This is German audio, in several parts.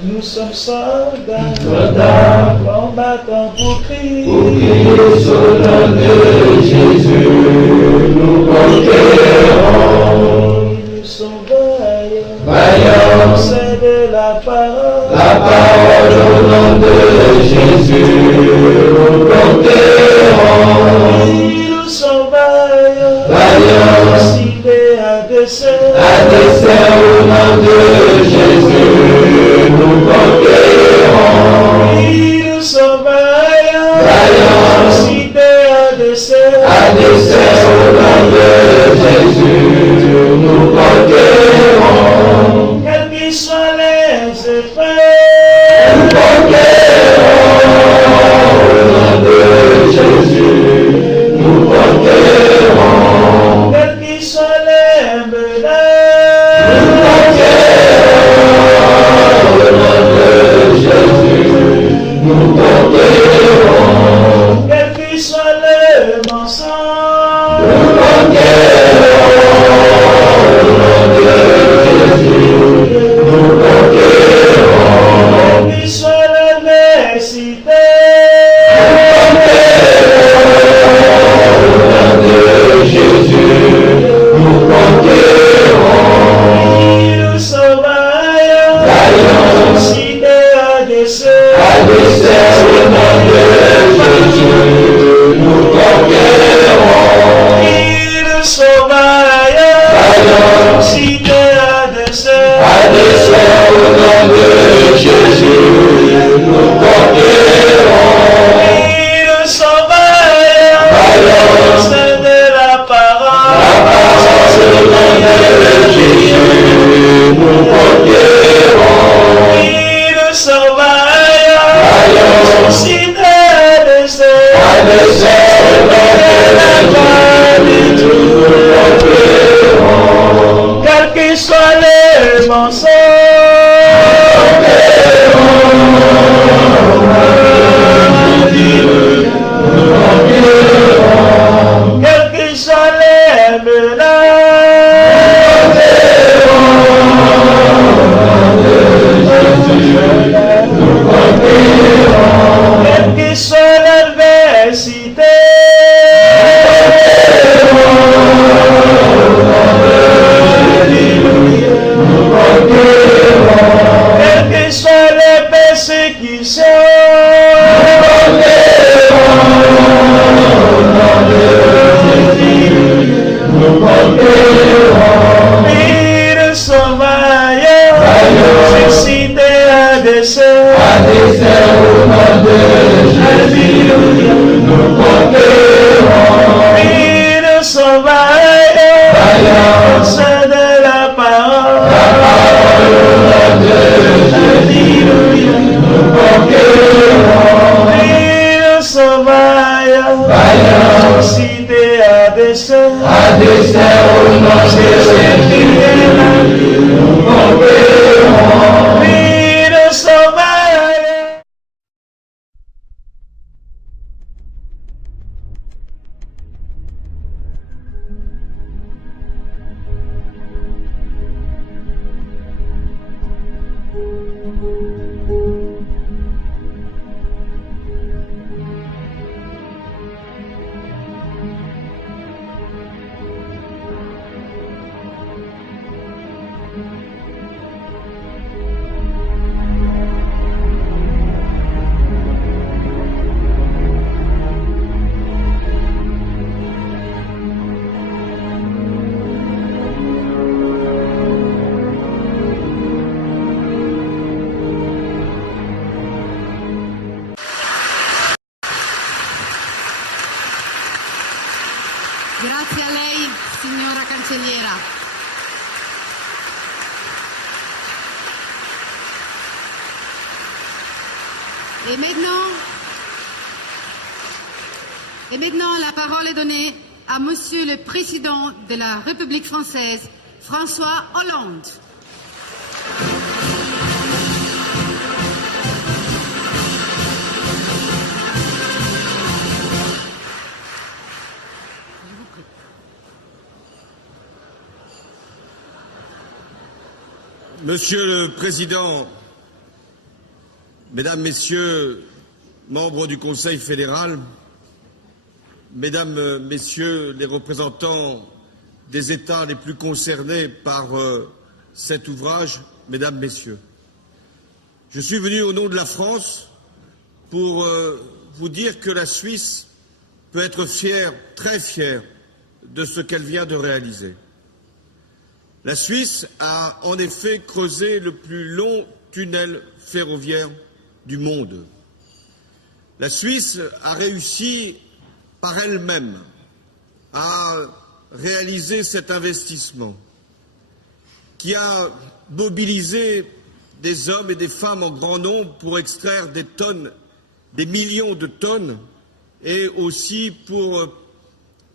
Nous sommes soldats, combattants pour Christ. Pour Christ, au nom de Jésus, nous conquérons. Nous sommes vaillants, Vaillants, c'est de la parole. la parole au nom de Jésus, nous conquérons. Nous sommes vaillants, Vaillants, cités à dessein. à dessein au nom de Jésus, nous conquérons. Nous sommes vaillants, Vaillants, cités à dessein. à dessein au nom de Jésus, nous conquérons. Quels qu'ils soient les effets, Nous conquérons au nom de Jésus, nous conquérons. quels qu'ils soient les menaces, Nous conquérons au nom de Jésus, nous conquérons. quels qu'ils soient les mensonges, Nous conquérons au nom de Jésus, nous conquérons. quels qu'ils soient les nécessités, Jésus, nous conquérons. nous sommes vaillants, Vaillants, cités à dessein. à dessein au nom de Jésus, nous conquérons. Nous sommes vaillants, Vaillants, cités à dessein. à dessein au nom de Jésus, nous conquérons. Nous sommes vaillants, Vaillants, c'est de la parole. la parole au nom de Jésus, nous conquérons. Nous sommes vaillants, Vaillants, cités à dessein. à dessein au nom de Jésus, nous conquérons. Quels qu'ils soient les mensonges, quels qu'ils soient les menaces, quels qu'ils soient l'adversité, quelles qu'ils soient les persécutions, nous sommes vaillants, cités à dessein. À dessein au nom de Jésus, nous conquérons. Nous sommes vaillants, Vaillants, c'est de la parole. la parole au nom de Jésus, nous conquérons. Nous sommes vaillants, Vaillants, cités à dessein. à dessein au nom de Jésus, nous conquérons. Nous sommes vaillants. Grazie a lei, signora cancelliera. Et maintenant, la parole est donnée à Monsieur le Président de la République française, François Hollande. Monsieur le Président Mesdames, Messieurs, membres du Conseil fédéral, Mesdames, Messieurs les représentants des États les plus concernés par cet ouvrage, Mesdames, Messieurs, je suis venu au nom de la France pour vous dire que la Suisse peut être fière, très fière, de ce qu'elle vient de réaliser. La Suisse a en effet creusé le plus long tunnel ferroviaire du monde. La Suisse a réussi par elle-même à réaliser cet investissement qui a mobilisé des hommes et des femmes en grand nombre pour extraire des tonnes, des millions de tonnes, et aussi pour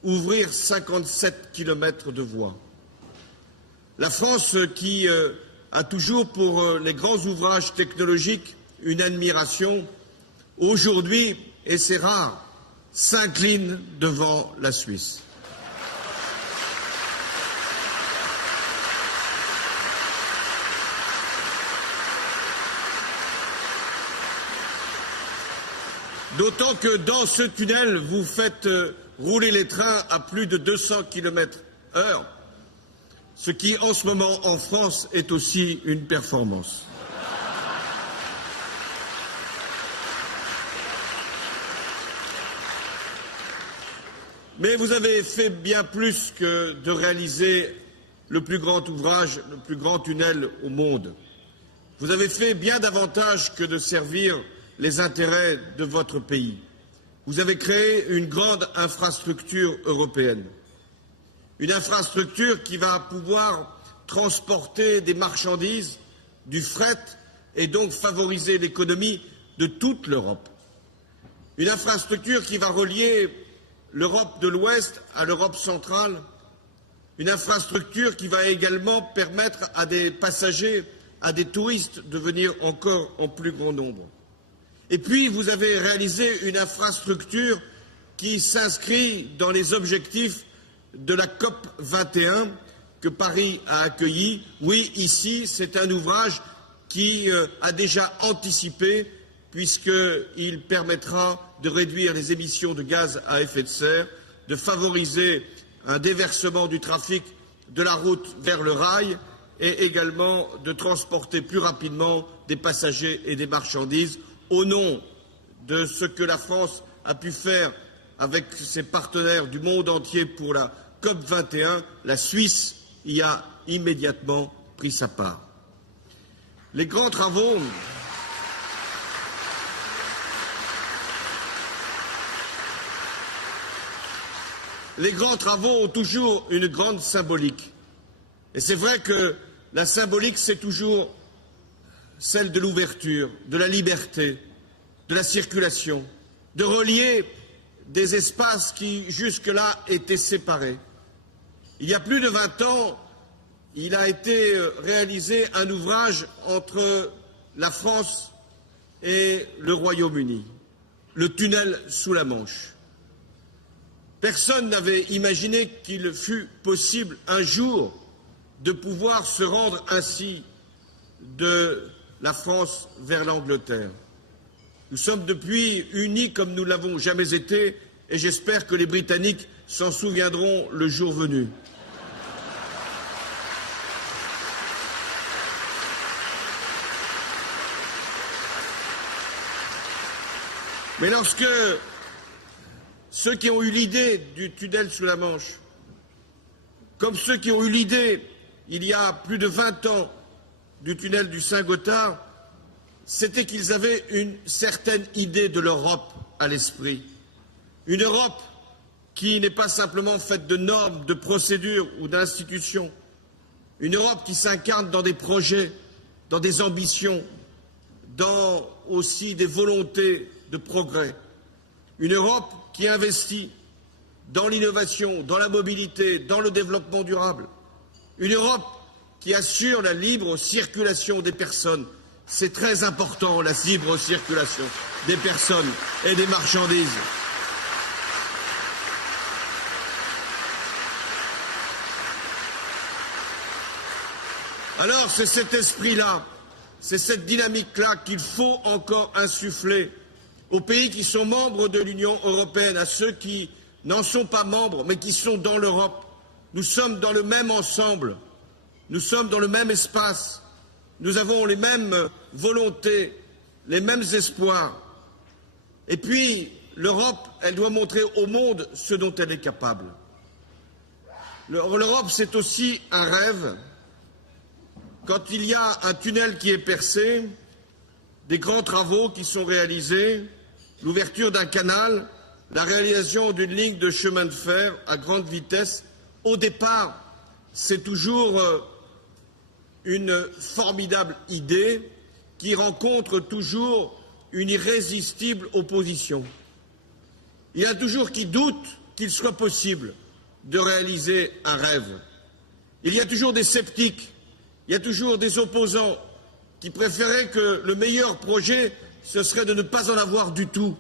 ouvrir 57 kilomètres de voies. La France, qui a toujours pour les grands ouvrages technologiques une admiration, aujourd'hui, et c'est rare, s'incline devant la Suisse. D'autant que dans ce tunnel, vous faites rouler les trains à plus de 200 km/h, ce qui en ce moment en France est aussi une performance. Mais vous avez fait bien plus que de réaliser le plus grand ouvrage, le plus grand tunnel au monde. Vous avez fait bien davantage que de servir les intérêts de votre pays. Vous avez créé une grande infrastructure européenne. Une infrastructure qui va pouvoir transporter des marchandises, du fret, et donc favoriser l'économie de toute l'Europe. Une infrastructure qui va relier l'Europe de l'Ouest à l'Europe centrale. Une infrastructure qui va également permettre à des passagers, à des touristes de venir encore en plus grand nombre. Et puis, vous avez réalisé une infrastructure qui s'inscrit dans les objectifs de la COP 21 que Paris a accueilli. Oui, ici, c'est un ouvrage qui a déjà anticipé, puisqu'il permettra de réduire les émissions de gaz à effet de serre, de favoriser un déversement du trafic de la route vers le rail et également de transporter plus rapidement des passagers et des marchandises. Au nom de ce que la France a pu faire avec ses partenaires du monde entier pour la COP 21, la Suisse y a immédiatement pris sa part. Les grands travaux ont toujours une grande symbolique. Et c'est vrai que la symbolique, c'est toujours celle de l'ouverture, de la liberté, de la circulation, de relier des espaces qui jusque-là étaient séparés. Il y a plus de 20 ans, il a été réalisé un ouvrage entre la France et le Royaume-Uni, le tunnel sous la Manche. Personne n'avait imaginé qu'il fût possible un jour de pouvoir se rendre ainsi de la France vers l'Angleterre. Nous sommes depuis unis comme nous ne l'avons jamais été, et j'espère que les Britanniques s'en souviendront le jour venu. Mais lorsque ceux qui ont eu l'idée du tunnel sous la Manche, comme ceux qui ont eu l'idée, il y a plus de 20 ans, du tunnel du Saint-Gothard, c'était qu'ils avaient une certaine idée de l'Europe à l'esprit. Une Europe qui n'est pas simplement faite de normes, de procédures ou d'institutions. Une Europe qui s'incarne dans des projets, dans des ambitions, dans aussi des volontés de progrès. Une Europe qui investit dans l'innovation, dans la mobilité, dans le développement durable. Une Europe qui assure la libre circulation des personnes. C'est très important, la libre circulation des personnes et des marchandises. Alors, c'est cet esprit-là, C'est cette dynamique-là qu'il faut encore insuffler aux pays qui sont membres de l'Union européenne, à ceux qui n'en sont pas membres, mais qui sont dans l'Europe. Nous sommes dans le même ensemble, nous sommes dans le même espace, nous avons les mêmes volontés, les mêmes espoirs. Et puis, l'Europe, elle doit montrer au monde ce dont elle est capable. L'Europe, c'est aussi un rêve. Quand il y a un tunnel qui est percé, des grands travaux qui sont réalisés, l'ouverture d'un canal, la réalisation d'une ligne de chemin de fer à grande vitesse, au départ, c'est toujours une formidable idée qui rencontre toujours une irrésistible opposition. Il y a toujours qui doutent qu'il soit possible de réaliser un rêve. Il y a toujours des sceptiques, il y a toujours des opposants qui préféraient que le meilleur projet, ce serait de ne pas en avoir du tout.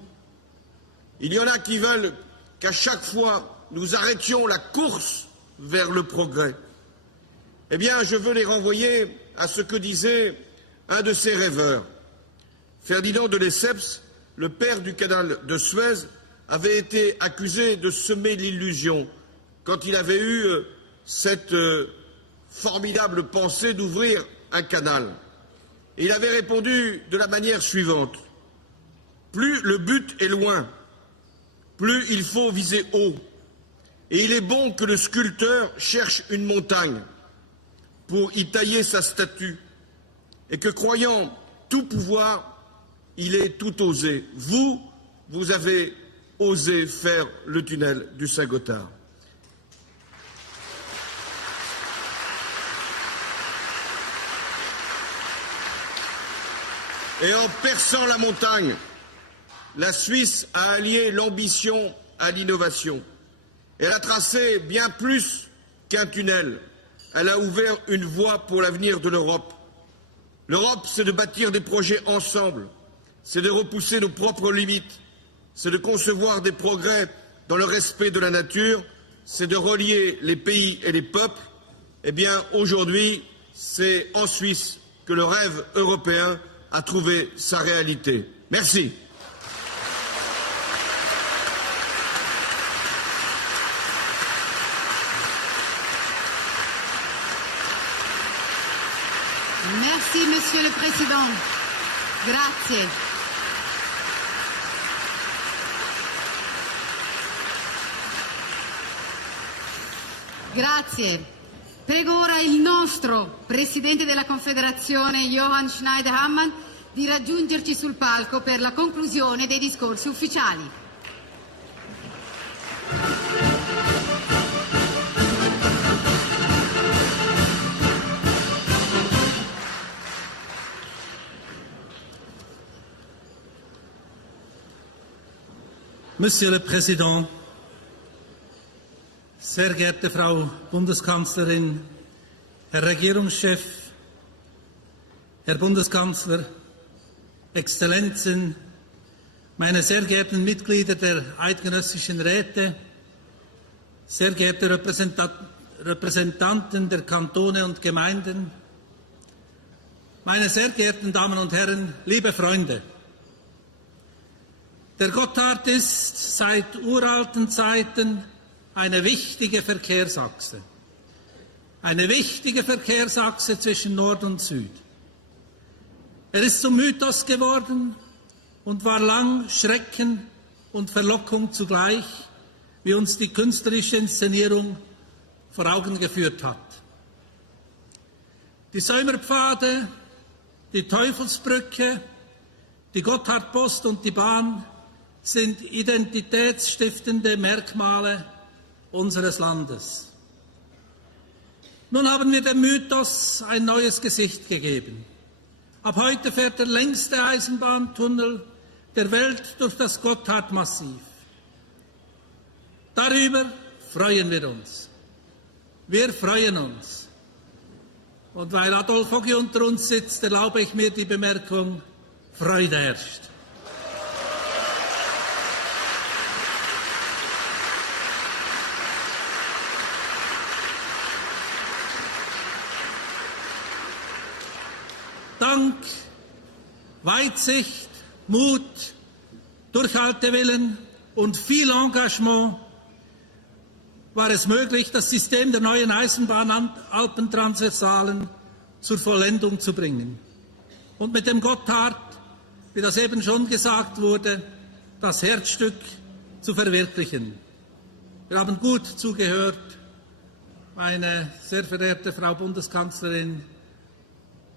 Il y en a qui veulent qu'à chaque fois, nous arrêtions la course vers le progrès. Eh bien, je veux les renvoyer à ce que disait un de ces rêveurs. Ferdinand de Lesseps, le père du canal de Suez, avait été accusé de semer l'illusion quand il avait eu cette formidable pensée d'ouvrir un canal. Et il avait répondu de la manière suivante: plus le but est loin, plus il faut viser haut. Et il est bon que le sculpteur cherche une montagne pour y tailler sa statue, et que, croyant tout pouvoir, il est tout osé. Vous, vous avez osé faire le tunnel du Saint-Gothard. Et en perçant la montagne, la Suisse a allié l'ambition à l'innovation. Elle a tracé bien plus qu'un tunnel. Elle a ouvert une voie pour l'avenir de l'Europe. L'Europe, c'est de bâtir des projets ensemble, c'est de repousser nos propres limites, c'est de concevoir des progrès dans le respect de la nature, c'est de relier les pays et les peuples. Eh bien, aujourd'hui, c'est en Suisse que le rêve européen a trouvé sa réalité. Merci. Merci, Monsieur le Président. Grazie. Grazie. Prego ora il nostro Presidente della Confederazione, Johann Schneider-Hammann, di raggiungerci sul palco per la conclusione dei discorsi ufficiali. Monsieur le Président, sehr geehrte Frau Bundeskanzlerin, Herr Regierungschef, Herr Bundeskanzler, Exzellenzen, meine sehr geehrten Mitglieder der eidgenössischen Räte, sehr geehrte Repräsentanten der Kantone und Gemeinden, meine sehr geehrten Damen und Herren, liebe Freunde. Der Gotthard ist seit uralten Zeiten eine wichtige Verkehrsachse. Eine wichtige Verkehrsachse zwischen Nord und Süd. Er ist zum Mythos geworden und war lang Schrecken und Verlockung zugleich, wie uns die künstlerische Inszenierung vor Augen geführt hat. Die Säumerpfade, die Teufelsbrücke, die Gotthardpost und die Bahn sind identitätsstiftende Merkmale unseres Landes. Nun haben wir dem Mythos ein neues Gesicht gegeben. Ab heute fährt der längste Eisenbahntunnel der Welt durch das Gotthardmassiv. Darüber freuen wir uns. Wir freuen uns. Und weil Adolf Hoggi unter uns sitzt, erlaube ich mir die Bemerkung: Freude herrscht. dank Weitsicht, Mut, Durchhaltewillen und viel Engagement war es möglich, das System der neuen Eisenbahn-Alpentransversalen zur Vollendung zu bringen. Und mit dem Gotthard, wie das eben schon gesagt wurde, das Herzstück zu verwirklichen. Wir haben gut zugehört, meine sehr verehrte Frau Bundeskanzlerin,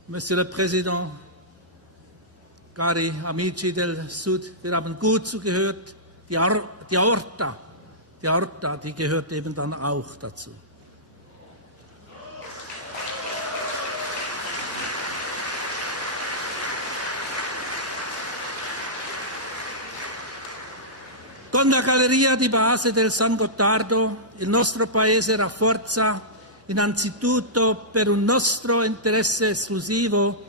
Monsieur le Président, cari amici del Sud, wir haben gut zugehört. Die Aorta, die gehört eben dann auch dazu. Con la Galleria di Base del San Gottardo, il nostro Paese rafforza innanzitutto per un nostro interesse esclusivo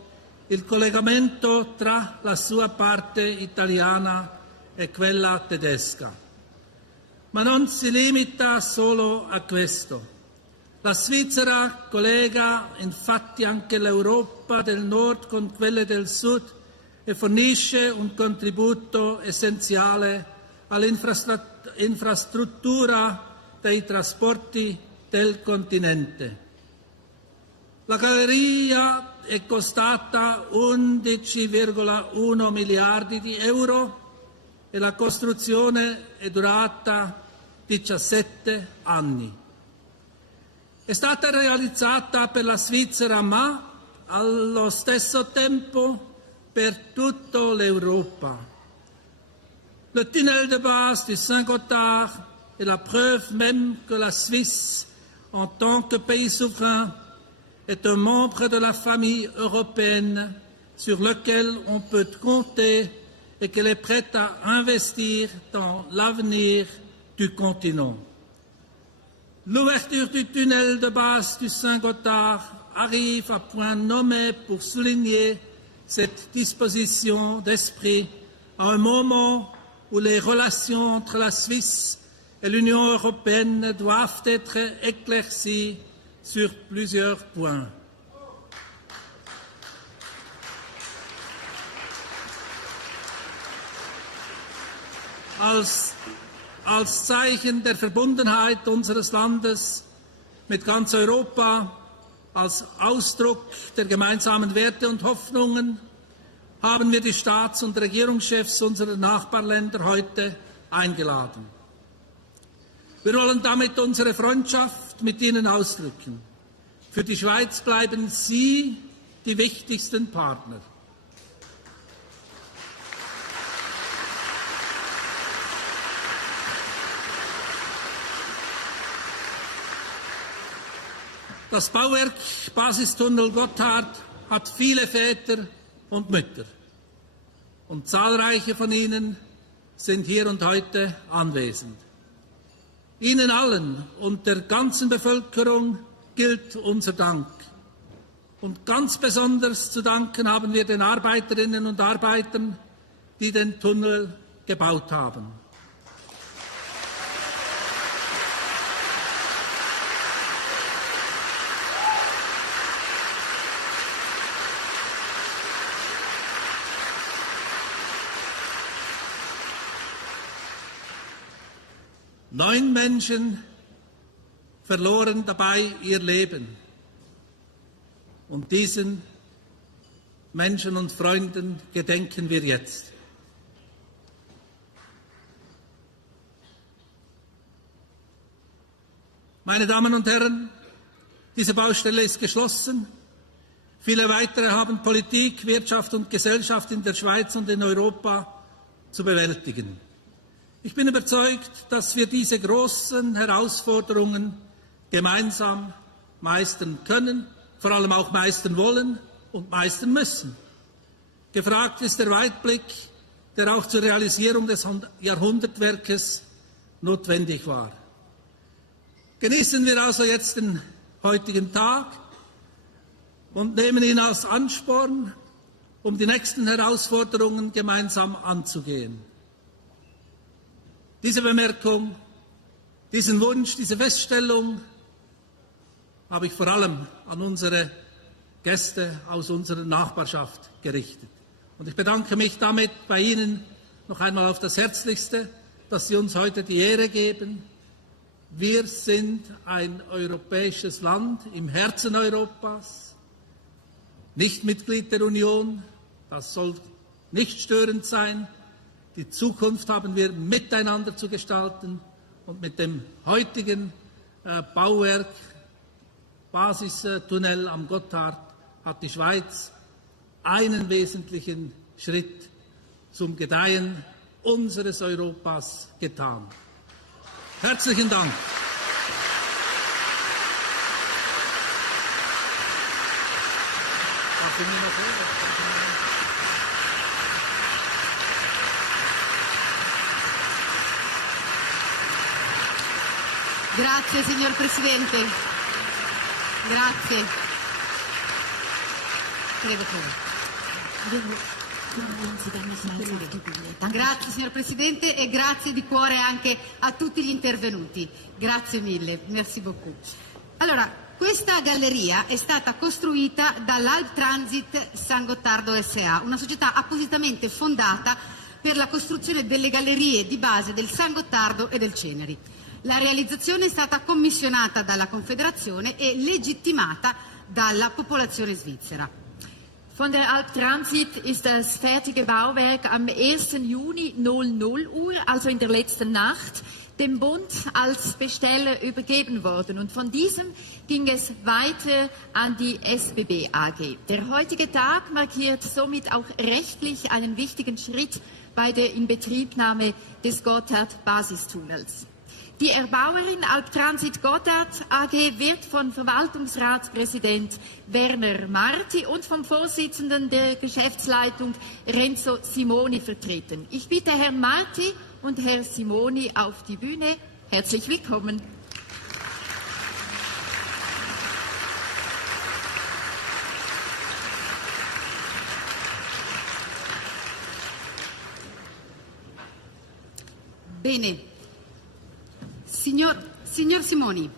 il collegamento tra la sua parte italiana e quella tedesca. Ma non si limita solo a questo. La Svizzera collega infatti anche l'Europa del Nord con quelle del Sud e fornisce un contributo essenziale all'infrastruttura dei trasporti del continente. La galleria è costata 11,1 miliardi di euro e la costruzione è durata 17 anni. È stata realizzata per la Svizzera, ma allo stesso tempo per tutta l'Europa. Le tunnel de base du Saint-Gothard est la preuve même que la Suisse, en tant que pays souverain, est un membre de la famille européenne sur lequel on peut compter et qu'elle est prête à investir dans l'avenir du continent. L'ouverture du tunnel de base du Saint-Gothard arrive à point nommé pour souligner cette disposition d'esprit à un moment où les relations entre la Suisse et l'Union européenne doivent être éclaircies sur plusieurs points. Als Zeichen der Verbundenheit unseres Landes mit ganz Europa, als Ausdruck der gemeinsamen Werte und Hoffnungen, haben wir die Staats- und Regierungschefs unserer Nachbarländer heute eingeladen. Wir wollen damit unsere Freundschaft mit ihnen ausdrücken. Für die Schweiz bleiben Sie die wichtigsten Partner. Das Bauwerk Basistunnel Gotthard hat viele Väter und Mütter. Und zahlreiche von ihnen sind hier und heute anwesend. Ihnen allen und der ganzen Bevölkerung gilt unser Dank. Und ganz besonders zu danken haben wir den Arbeiterinnen und Arbeitern, die den Tunnel gebaut haben. Neun Menschen verloren dabei ihr Leben. Und diesen Menschen und Freunden gedenken wir jetzt. Meine Damen und Herren, diese Baustelle ist geschlossen. Viele weitere haben Politik, Wirtschaft und Gesellschaft in der Schweiz und in Europa zu bewältigen. Ich bin überzeugt, dass wir diese großen Herausforderungen gemeinsam meistern können, vor allem auch meistern wollen und meistern müssen. Gefragt ist der Weitblick, der auch zur Realisierung des Jahrhundertwerkes notwendig war. Genießen wir also jetzt den heutigen Tag und nehmen ihn als Ansporn, um die nächsten Herausforderungen gemeinsam anzugehen. Diese Bemerkung, diesen Wunsch, diese Feststellung habe ich vor allem an unsere Gäste aus unserer Nachbarschaft gerichtet. Und ich bedanke mich damit bei Ihnen noch einmal auf das Herzlichste, dass Sie uns heute die Ehre geben. Wir sind ein europäisches Land im Herzen Europas, nicht Mitglied der Union. Das soll nicht störend sein. Die Zukunft haben wir miteinander zu gestalten und mit dem heutigen Bauwerk, Basistunnel am Gotthard, hat die Schweiz einen wesentlichen Schritt zum Gedeihen unseres Europas getan. Herzlichen Dank. Grazie signor Presidente. Grazie. Prego, Grazie signor Presidente e grazie di cuore anche a tutti gli intervenuti. Grazie mille, merci beaucoup. Allora, questa galleria è stata costruita dall'Alp Transit San Gottardo S.A., una società appositamente fondata per la costruzione delle gallerie di base del San Gottardo e del Ceneri. La realizzazione è stata commissionata dalla Confederazione e legittimata dalla popolazione svizzera. Von der Alp Transit ist das fertige Bauwerk am 1. Juni 00 Uhr, also in der letzten Nacht, dem Bund als Besteller übergeben worden. Und von diesem ging es weiter an die SBB AG. Der heutige Tag markiert somit auch rechtlich einen wichtigen Schritt bei der Inbetriebnahme des Gotthard-Basistunnels. Die Erbauerin Alp Transit Gotthard AG wird von Verwaltungsratspräsident Werner Marti und vom Vorsitzenden der Geschäftsleitung Renzo Simoni vertreten. Ich bitte Herrn Marti und Herrn Simoni auf die Bühne. Herzlich willkommen. Bene. Signor Simoni,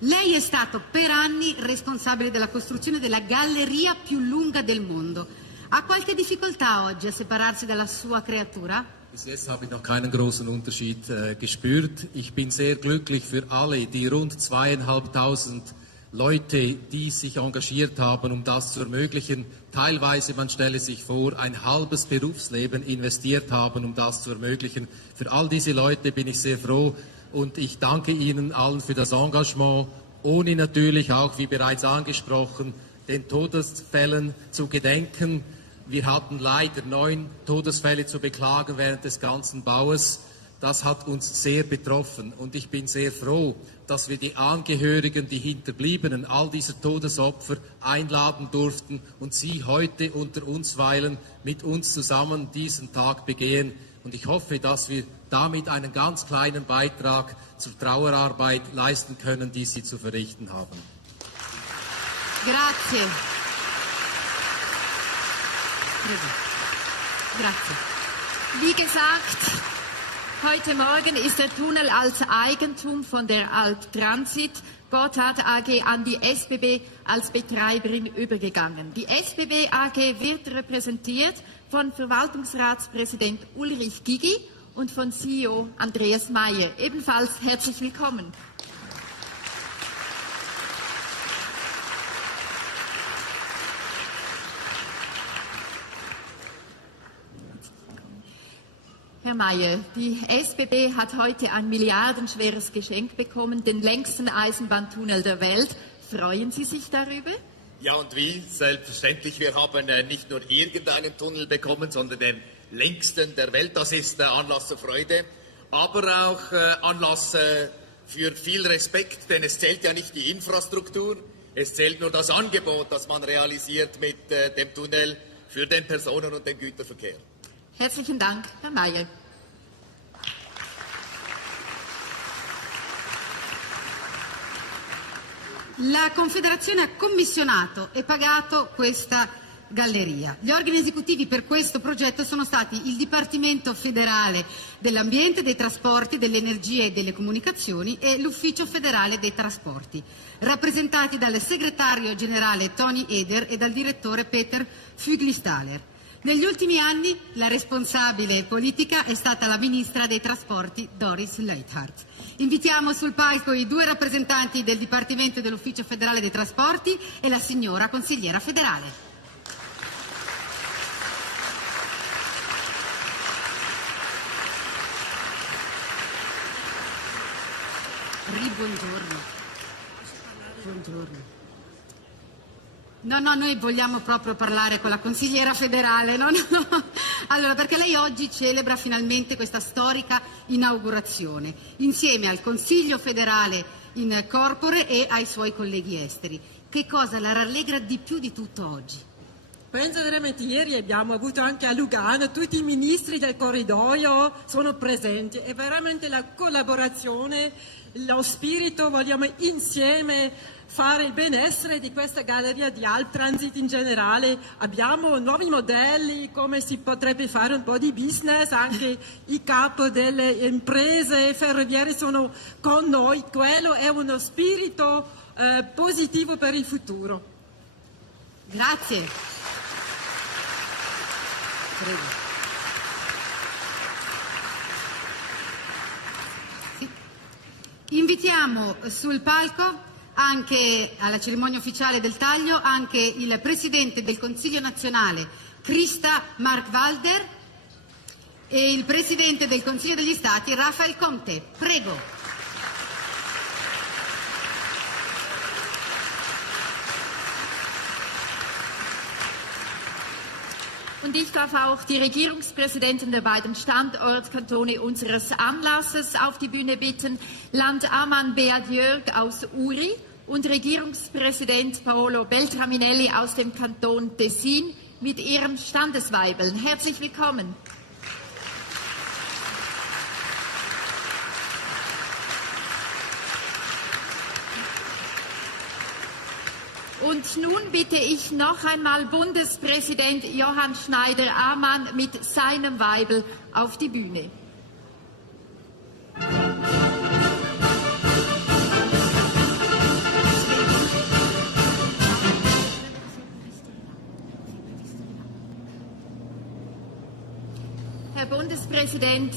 lei è stato per anni responsabile della costruzione della galleria più lunga del mondo. Ha qualche difficoltà oggi a separarsi dalla sua creatura? Bis jetzt habe ich noch keinen großen Unterschied gespürt. Ich bin sehr glücklich für alle, die rund 2.500 Leute, die sich engagiert haben, um das zu ermöglichen. Teilweise, man stelle sich vor, ein halbes Berufsleben investiert haben, um das zu ermöglichen. Für all diese Leute bin ich sehr froh. Und ich danke Ihnen allen für das Engagement, ohne natürlich auch, wie bereits angesprochen, den Todesfällen zu gedenken. Wir hatten leider 9 Todesfälle zu beklagen während des ganzen Baues. Das hat uns sehr betroffen und ich bin sehr froh, dass wir die Angehörigen, die Hinterbliebenen all dieser Todesopfer einladen durften und sie heute unter uns weilen, mit uns zusammen diesen Tag begehen. Und ich hoffe, dass wir damit einen ganz kleinen Beitrag zur Trauerarbeit leisten können, die Sie zu verrichten haben. Grazie. Grazie. Wie gesagt, heute Morgen ist der Tunnel als Eigentum von der Alp Transit Gotthard AG an die SBB als Betreiberin übergegangen. Die SBB AG wird repräsentiert von Verwaltungsratspräsident Ulrich Gigi und von CEO Andreas Meyer. Ebenfalls herzlich willkommen. Herr Meyer, die SBB hat heute ein milliardenschweres Geschenk bekommen, den längsten Eisenbahntunnel der Welt. Freuen Sie sich darüber? Ja, und wie? Selbstverständlich, wir haben nicht nur irgendeinen Tunnel bekommen, sondern den längsten der Welt. Das ist Anlass zur Freude, aber auch Anlass für viel Respekt, denn es zählt ja nicht die Infrastruktur, es zählt nur das Angebot, das man realisiert mit dem Tunnel für den Personen- und den Güterverkehr. Herzlichen Dank, Herr Meyer. La Confederazione ha commissionato e pagato questa galleria. Gli organi esecutivi per questo progetto sono stati il Dipartimento federale dell'ambiente, dei trasporti, dell'energia e delle comunicazioni e l'Ufficio federale dei trasporti, rappresentati dal segretario generale Tony Eder e dal direttore Peter Füglistaller. Negli ultimi anni la responsabile politica è stata la ministra dei trasporti Doris Leuthard. Invitiamo sul palco i due rappresentanti del Dipartimento e dell'Ufficio federale dei trasporti e la signora consigliera federale. Buongiorno. Buongiorno. No, noi vogliamo proprio parlare con la consigliera federale, no. Allora, perché lei oggi celebra finalmente questa storica inaugurazione, insieme al Consiglio federale in corpore e ai suoi colleghi esteri. Che cosa la rallegra di più di tutto oggi? Penso veramente, ieri abbiamo avuto anche a Lugano, tutti i ministri del corridoio sono presenti, è veramente la collaborazione, lo spirito, vogliamo insieme fare il benessere di questa galleria di Alptransit in generale. Abbiamo nuovi modelli, come si potrebbe fare un po' di business, anche i capi delle imprese ferroviarie sono con noi, quello è uno spirito positivo per il futuro. Grazie. Prego. Sì. Invitiamo sul palco anche alla cerimonia ufficiale del taglio anche il Presidente del Consiglio nazionale Christa Markwalder e il Presidente del Consiglio degli Stati Raphael Comte. Prego. Und ich darf auch die Regierungspräsidenten der beiden Standortkantone unseres Anlasses auf die Bühne bitten. Land Amman Beat Jörg aus Uri und Regierungspräsident Paolo Beltraminelli aus dem Kanton Tessin mit ihren Standesweibeln. Herzlich willkommen. Und nun bitte ich noch einmal Bundespräsident Johann Schneider-Ammann mit seinem Weibel auf die Bühne. Herr Bundespräsident,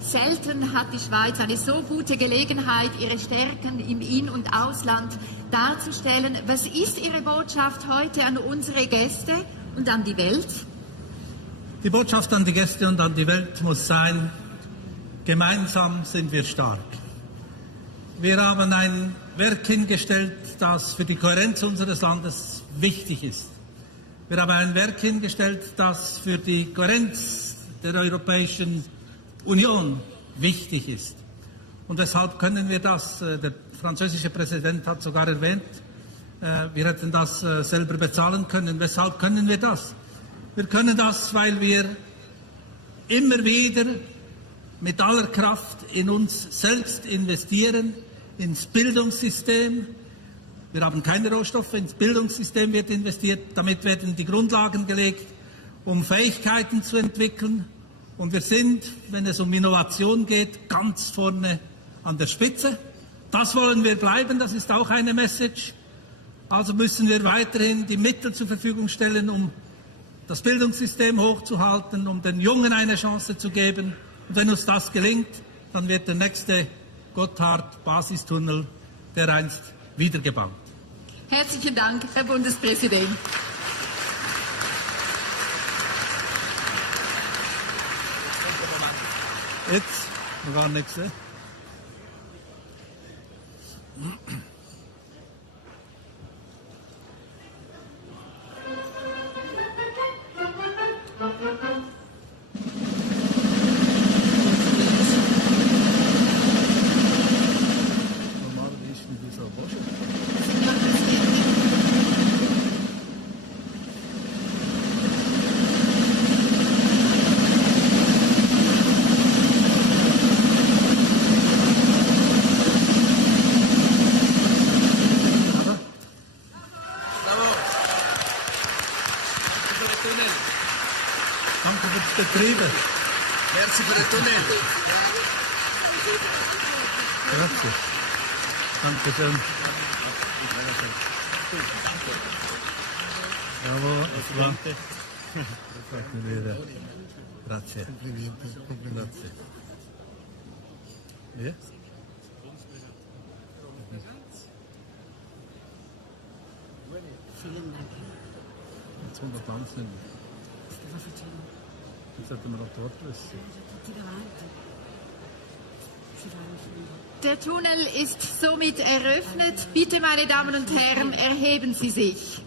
selten hat die Schweiz eine so gute Gelegenheit, ihre Stärken im In- und Ausland darzustellen. Was ist Ihre Botschaft heute an unsere Gäste und an die Welt? Die Botschaft an die Gäste und an die Welt muss sein, gemeinsam sind wir stark. Wir haben ein Werk hingestellt, das für die Kohärenz unseres Landes wichtig ist. Wir haben ein Werk hingestellt, das für die Kohärenz der Europäischen Union wichtig ist. Und weshalb können wir das? Der französische Präsident hat sogar erwähnt, wir hätten das selber bezahlen können. Weshalb können wir das? Wir können das, weil wir immer wieder mit aller Kraft in uns selbst investieren, ins Bildungssystem. Wir haben keine Rohstoffe, ins Bildungssystem wird investiert. Damit werden die Grundlagen gelegt, um Fähigkeiten zu entwickeln. Und wir sind, wenn es um Innovation geht, ganz vorne an der Spitze. Das wollen wir bleiben, das ist auch eine Message. Also müssen wir weiterhin die Mittel zur Verfügung stellen, um das Bildungssystem hochzuhalten, um den Jungen eine Chance zu geben. Und wenn uns das gelingt, dann wird der nächste Gotthard-Basistunnel dereinst wiedergebaut. Herzlichen Dank, Herr Bundespräsident. Jetzt, noch gar nichts, ne? Danke für das Betrieben. Merci für den Tunnel. Grazie. Danke schön. Bravo, Atlante. Fatemi vedere. Grazie. Grazie. Yeah? Vielen Dank. Jetzt 100 Tanzen. Jetzt hätten wir noch dort wissen. Der Tunnel ist somit eröffnet. Bitte, meine Damen und Herren, erheben Sie sich.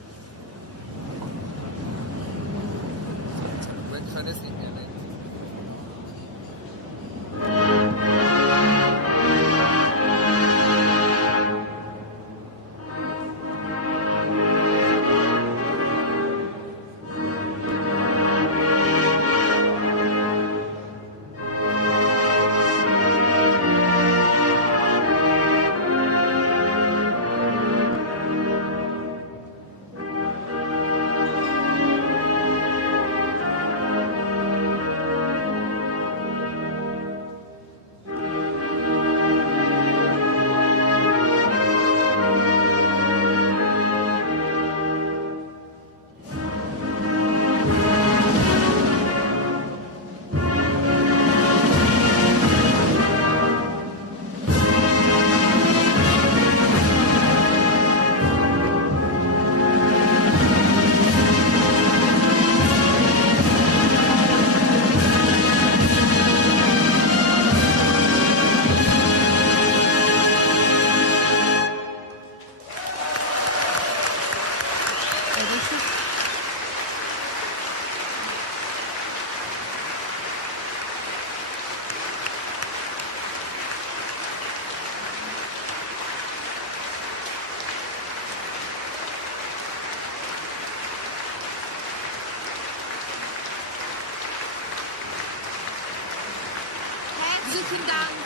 Herzlichen Dank.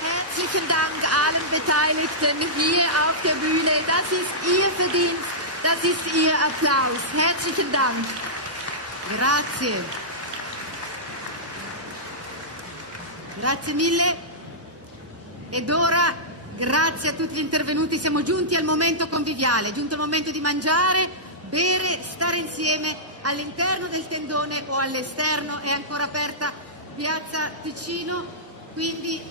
Herzlichen Dank allen Beteiligten hier auf der Bühne. Das ist Ihr Verdienst, das ist Ihr Applaus. Herzlichen Dank. Grazie. Grazie mille. Ed ora, grazie a tutti gli intervenuti, siamo giunti al momento conviviale, è giunto il momento di mangiare, bere, stare insieme all'interno del tendone o all'esterno. È ancora aperta Piazza Ticino, quindi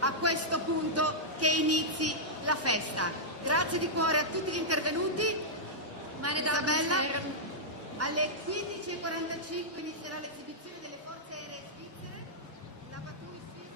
a questo punto che inizi la festa. Grazie di cuore a tutti gli intervenuti. Isabella, alle 15:45 inizierà l'esibizione delle forze aeree svizzere. La Patrouille Suisse.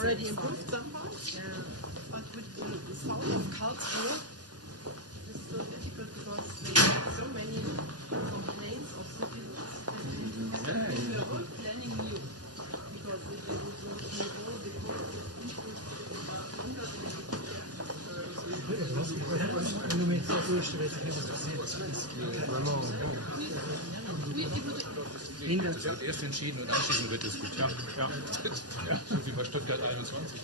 already improved some parts. Yeah. But with the sound of Karlsruhe, it's so difficult because they have so many complaints of citizens. We are all planning new because we will do all the Erst entschieden und anschließend wird diskutiert. So wie bei Stuttgart 21.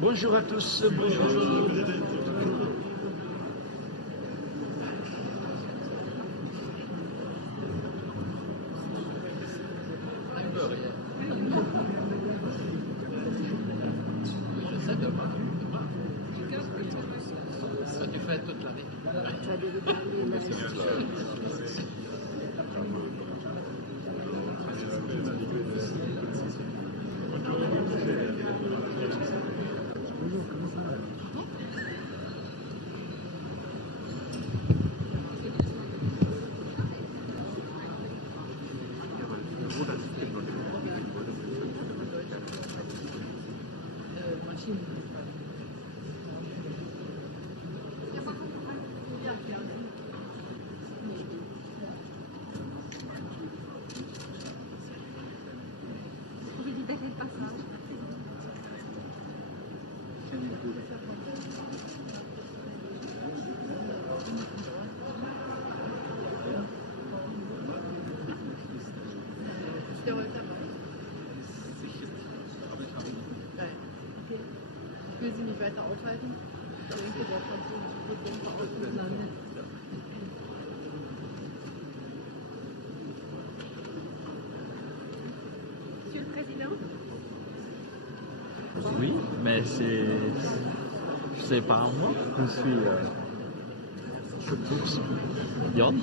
Bonjour à tous. Bonjour à tous. Bonjour. Ça tu fais toute l'année. Ich will Sie nicht weiter aufhalten. Ich denke, der französische Präsident war auch gelandet. Monsieur le Président? Oui, mais c'est pas moi. Je suis Jan. Non.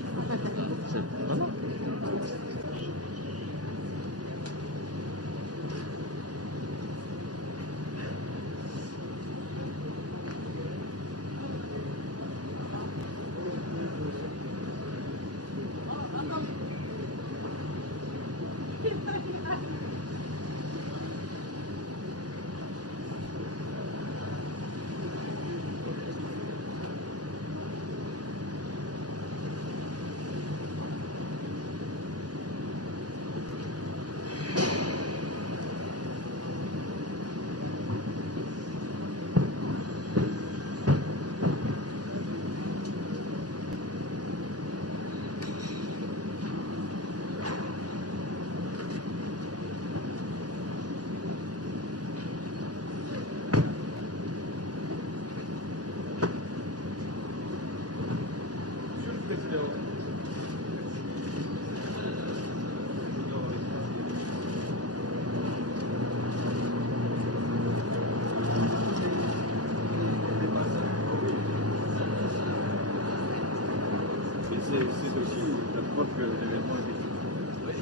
c'est aussi la preuve que l'événement est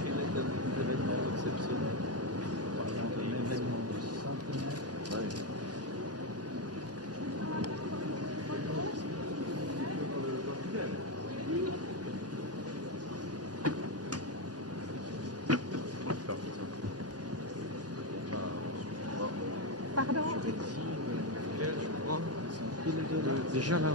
événement exceptionnel. Par exemple, un événement de centenaire. Pardon? Déjà là.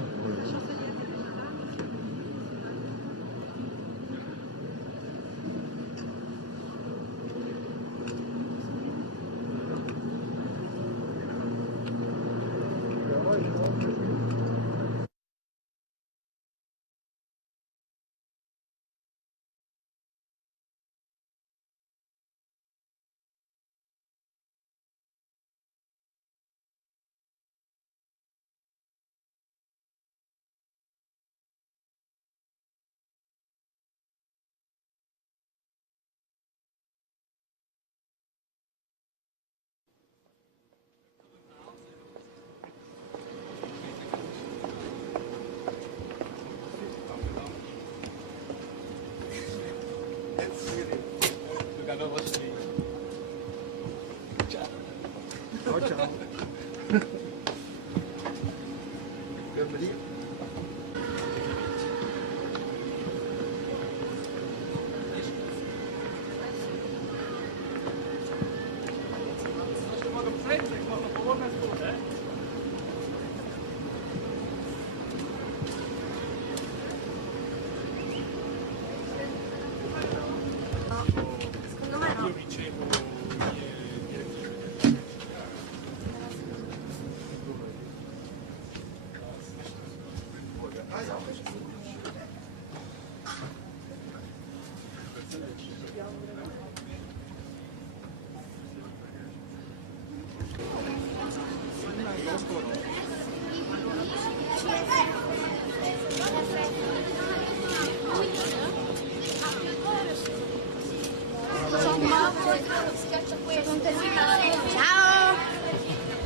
Ciao!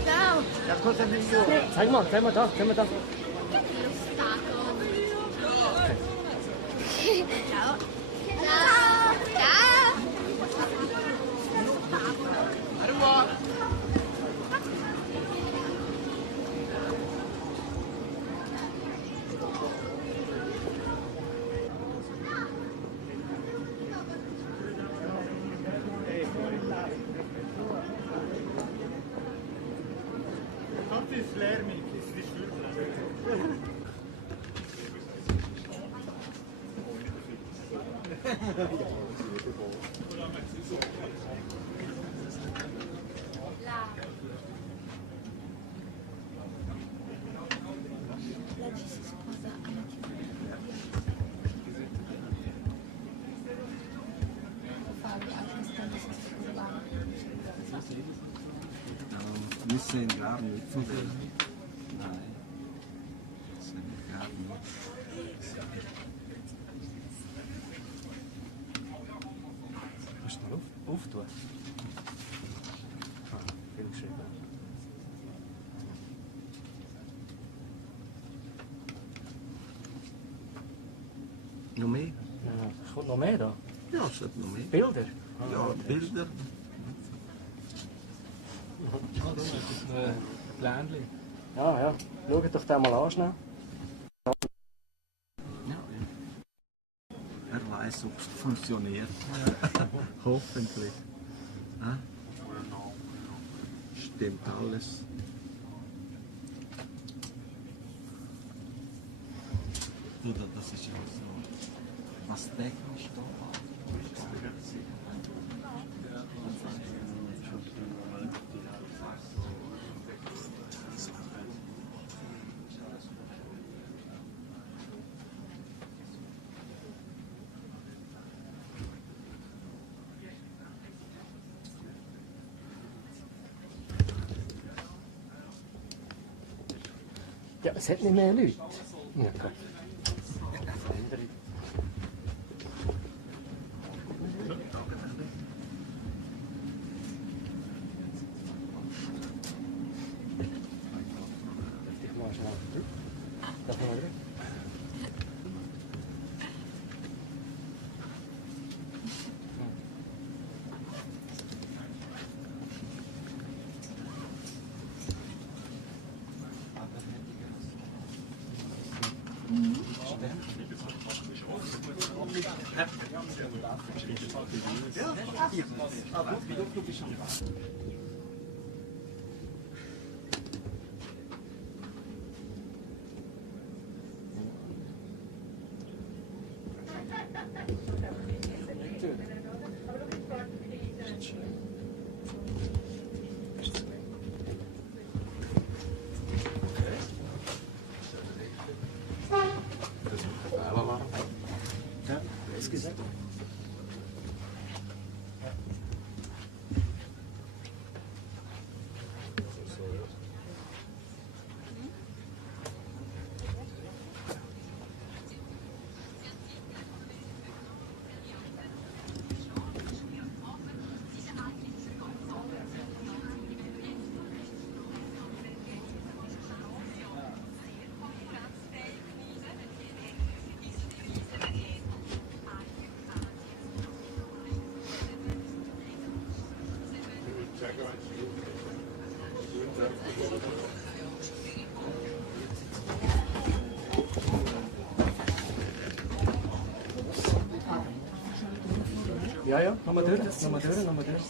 Ciao! Zeig mal da, zeig mal da. Ciao! Ciao! Ciao! Wir sehen gar nicht von der. Nein. Das sehen wir gar nicht. Kannst du mal auftun? Ah, viel geschrieben. Noch mehr? Ja, kommt noch mehr da? Ja, es hat noch mehr. Bilder? Ja, Bilder. Ja, ja. Schaut doch den mal an schnell. Ja, er weiß, ob es funktioniert. Hoffentlich. Ah? Stimmt alles. Oder das ist ja so, was technisch da war. Ja, es hat nicht mehr Leute. Ja, komm. Ja, excusez. Ja, ja, nochmal durch, nochmal durch, nochmal durch.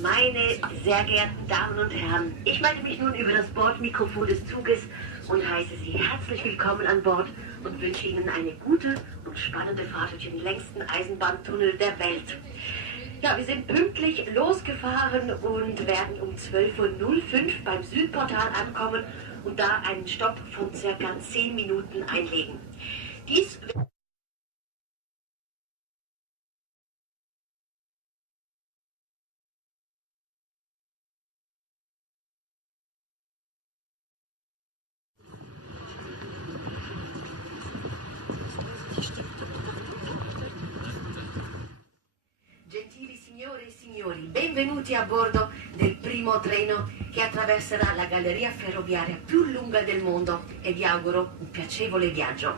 Meine sehr geehrten Damen und Herren, ich melde mich nun über das Bordmikrofon des Zuges und heiße Sie herzlich willkommen an Bord und wünsche Ihnen eine gute und spannende Fahrt durch den längsten Eisenbahntunnel der Welt. Ja, wir sind pünktlich losgefahren und werden um 12:05 Uhr beim Südportal ankommen und da einen Stopp von circa 10 Minuten einlegen. Dies Gentili signore e signori, benvenuti a bordo del primo treno che attraverserà la galleria ferroviaria più lunga del mondo e vi auguro un piacevole viaggio.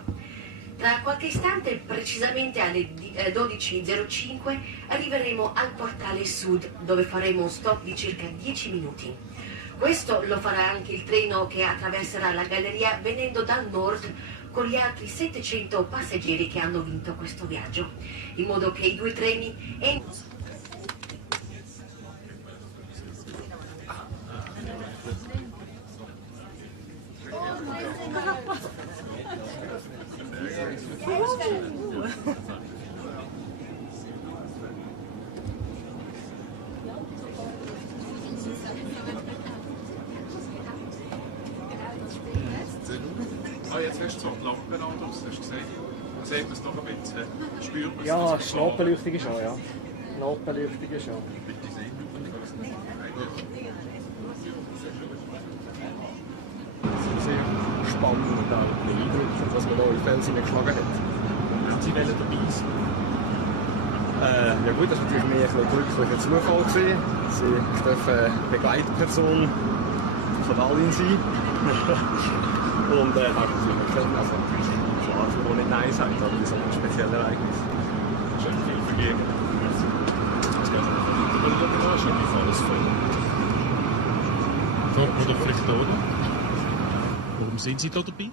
Tra qualche istante, precisamente alle 12:05, arriveremo al portale sud, dove faremo un stop di circa 10 minuti. Questo lo farà anche il treno che attraverserà la galleria venendo dal nord con gli altri 700 passeggeri che hanno vinto questo viaggio, in modo che i due treni Jetzt hast du so die Lampen an draussen, hast du gesehen? Da sieht man es noch ein bisschen. Spürt man es? Ja, Schnappenleuchtung schon, ja. Schnappenleuchtung schon. Sehr spannend und auch beeindruckend, was man da in Felsen geschlagen hat. Und Sie wollen dabei sein? Ja gut, das war natürlich mehr ein glücklicher Zufall gewesen. Sie dürfen Begleitperson von Alin sein. Und das ist natürlich klar, also klar, wo nicht Nein sagt, aber das ist ein spezielles Ereignis. Schön viel vergeben. Das geht auch nicht. Aber da ist eigentlich alles voll. Fragt man doch vielleicht da, warum sind Sie da dabei?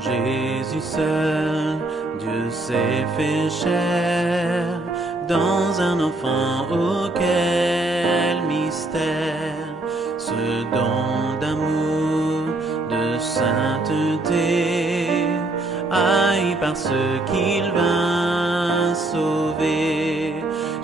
Jésus seul, Dieu s'est fait chair dans un enfant. Oh quel mystère, ce don d'amour, de sainteté, haï par ceux qu'il vint sauver.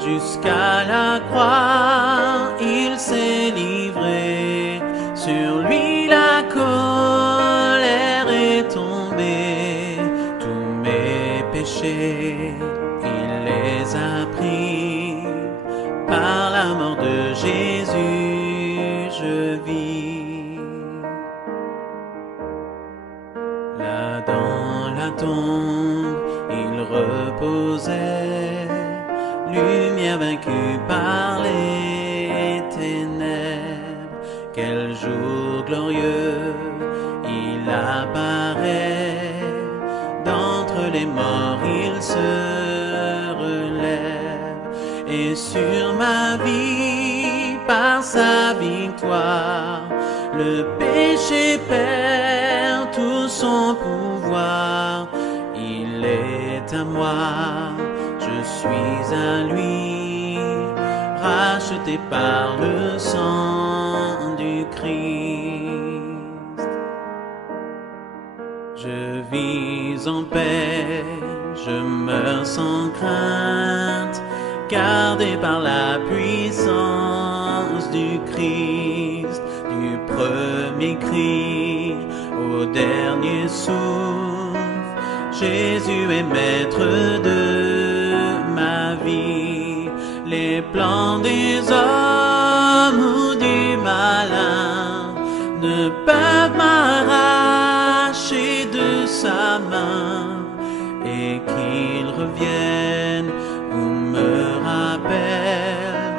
Jusqu'à la croix, il s'est livré, sur lui la colère est tombée. Tous mes péchés, il les a pris, par la mort de Jésus, je vis. Là dans la tombe, il reposait, lumière vaincue par les ténèbres. Quel jour glorieux, il apparaît, d'entre les morts il se relève, et sur ma vie, par sa victoire, le péché perd tout son pouvoir. Il est à moi, je suis à lui, racheté par le sang du Christ. Je vis en paix, je meurs sans crainte, gardé par la puissance du Christ, du premier cri au dernier souffle. Jésus est maître de ma vie. Les plans des hommes ne peuvent m'arracher de sa main, et qu'il revienne ou me rappelle,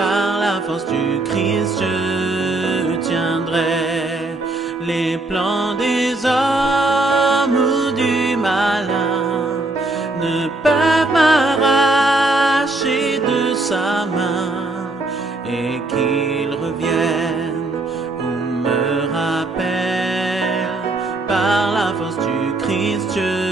par la force du Christ je tiendrai les plans des hommes ou du malin, ne peuvent m'arracher de sa main, et qu'il revienne ou me rappelle, par la force du Christ je